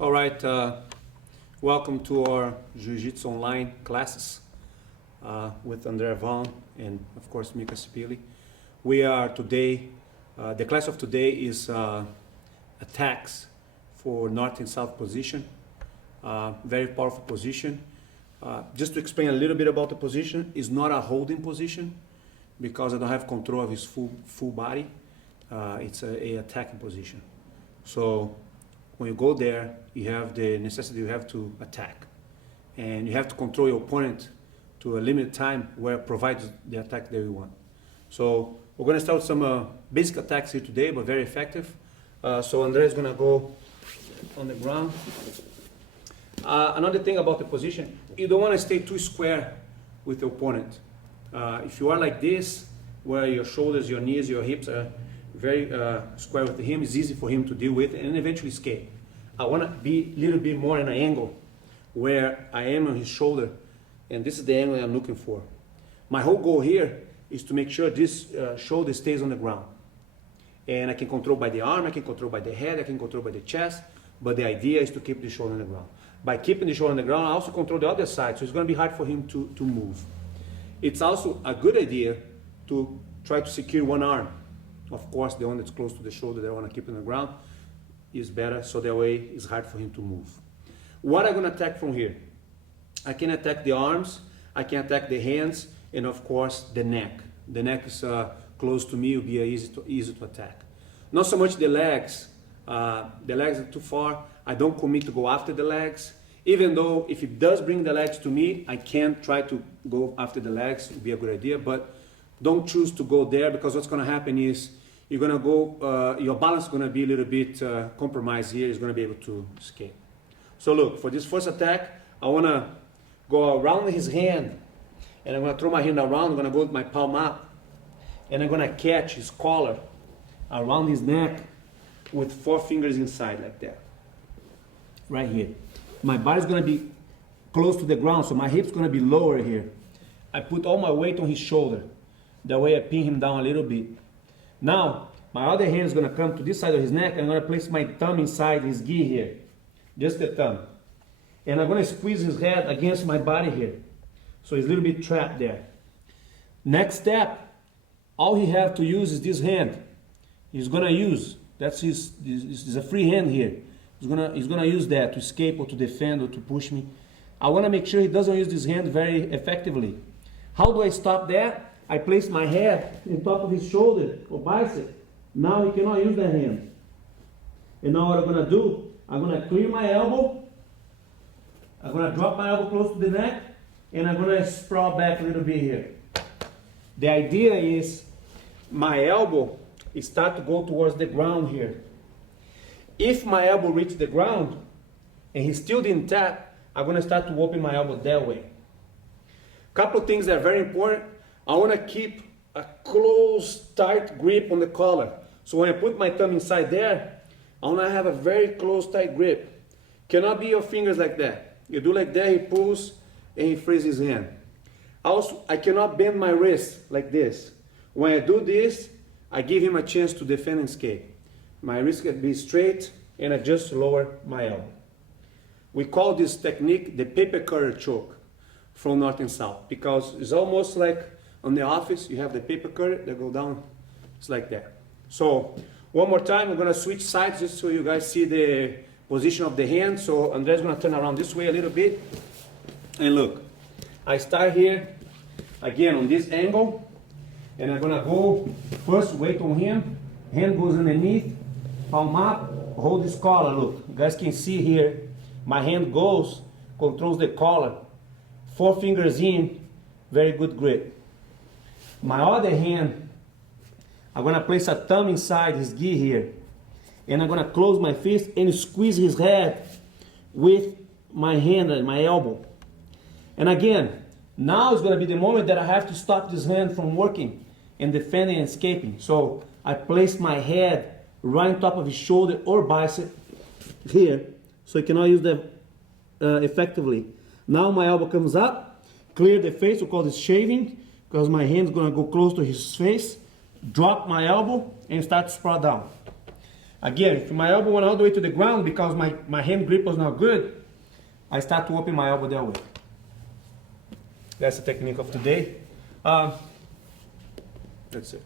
All right, welcome to our Jiu-Jitsu online classes with Andrea Vaughn and of course Mica Cipili. We are today, the class of today is attacks for north and south position. Very powerful position. Just to explain a little bit about the position, it's not a holding position because I don't have control of his full body. It's a attacking position. So when you go there, you have the necessity, you have to attack. And you have to control your opponent to a limited time where it provides the attack that you want. So we're going to start with some basic attacks here today, but very effective. So Andrea is going to go on the ground. Another thing about the position, you don't want to stay too square with the opponent. If you are like this, where your shoulders, your knees, your hips are very square with him, it's easy for him to deal with and eventually escape. I want to be a little bit more in an angle where I am on his shoulder, and this is the angle I'm looking for. My whole goal here is to make sure this shoulder stays on the ground. And I can control by the arm, I can control by the head, I can control by the chest, but the idea is to keep the shoulder on the ground. By keeping the shoulder on the ground, I also control the other side, so it's going to be hard for him to move. It's also a good idea to try to secure one arm. Of course, the one that's close to the shoulder that I want to keep on the ground is better, so that way it's hard for him to move. What I'm going to attack from here? I can attack the arms, I can attack the hands, and of course the neck. The neck is close to me, will be easy to attack. Not so much the legs. The legs are too far. I don't commit to go after the legs. Even though if it does bring the legs to me, I can try to go after the legs, it would be a good idea, but don't choose to go there, because what's going to happen is you're going to go, your balance is going to be a little bit compromised here. It's going to be able to escape. So look, for this first attack, I want to go around his hand, and I'm going to throw my hand around. I'm going to go with my palm up, and I'm going to catch his collar around his neck with 4 fingers inside like that. Right here. My body's going to be close to the ground, so my hip's going to be lower here. I put all my weight on his shoulder. That way I pin him down a little bit. Now, my other hand is going to come to this side of his neck, and I'm going to place my thumb inside his gi here. Just the thumb. And I'm going to squeeze his head against my body here. So he's a little bit trapped there. Next step, all he have to use is this hand. He's going to use, that's his a free hand here. He's gonna use that to escape or to defend or to push me. I want to make sure he doesn't use this hand very effectively. How do I stop that? I place my head on top of his shoulder or bicep. Now he cannot use that hand. And now what I'm going to do, I'm going to clear my elbow. I'm going to drop my elbow close to the neck, and I'm going to sprawl back a little bit here. The idea is my elbow start to go towards the ground here. If my elbow reaches the ground and he still didn't tap, I'm going to start to open my elbow that way. Couple of things that are very important. I want to keep a close, tight grip on the collar. So when I put my thumb inside there, I want to have a very close, tight grip. Cannot be your fingers like that. You do like that, he pulls and he frees his hand. Also, I cannot bend my wrist like this. When I do this, I give him a chance to defend and escape. My wrist can be straight, and I just lower my elbow. We call this technique the Papercutter choke from north and south, because it's almost like on the office, you have the paper cutter that go down. It's like that. So one more time, I'm going to switch sides just so you guys see the position of the hand. So Andrea's going to turn around this way a little bit. And look, I start here, again on this angle, and I'm going to go first, weight on him, hand goes underneath, palm up, hold this collar. Look, you guys can see here, my hand goes, controls the collar, 4 fingers in, very good grip. My other hand, I'm going to place a thumb inside his gi here, and I'm going to close my fist and squeeze his head with my hand and my elbow. And again, now is going to be the moment that I have to stop this hand from working and defending and escaping. So I place my head right on top of his shoulder or bicep here, so he cannot use that effectively. Now my elbow comes up, clear the face, we call this shaving, because my hand's going to go close to his face, drop my elbow, and start to sprawl down. Again, if my elbow went all the way to the ground because my hand grip was not good, I start to open my elbow that way. That's the technique of today. That's it.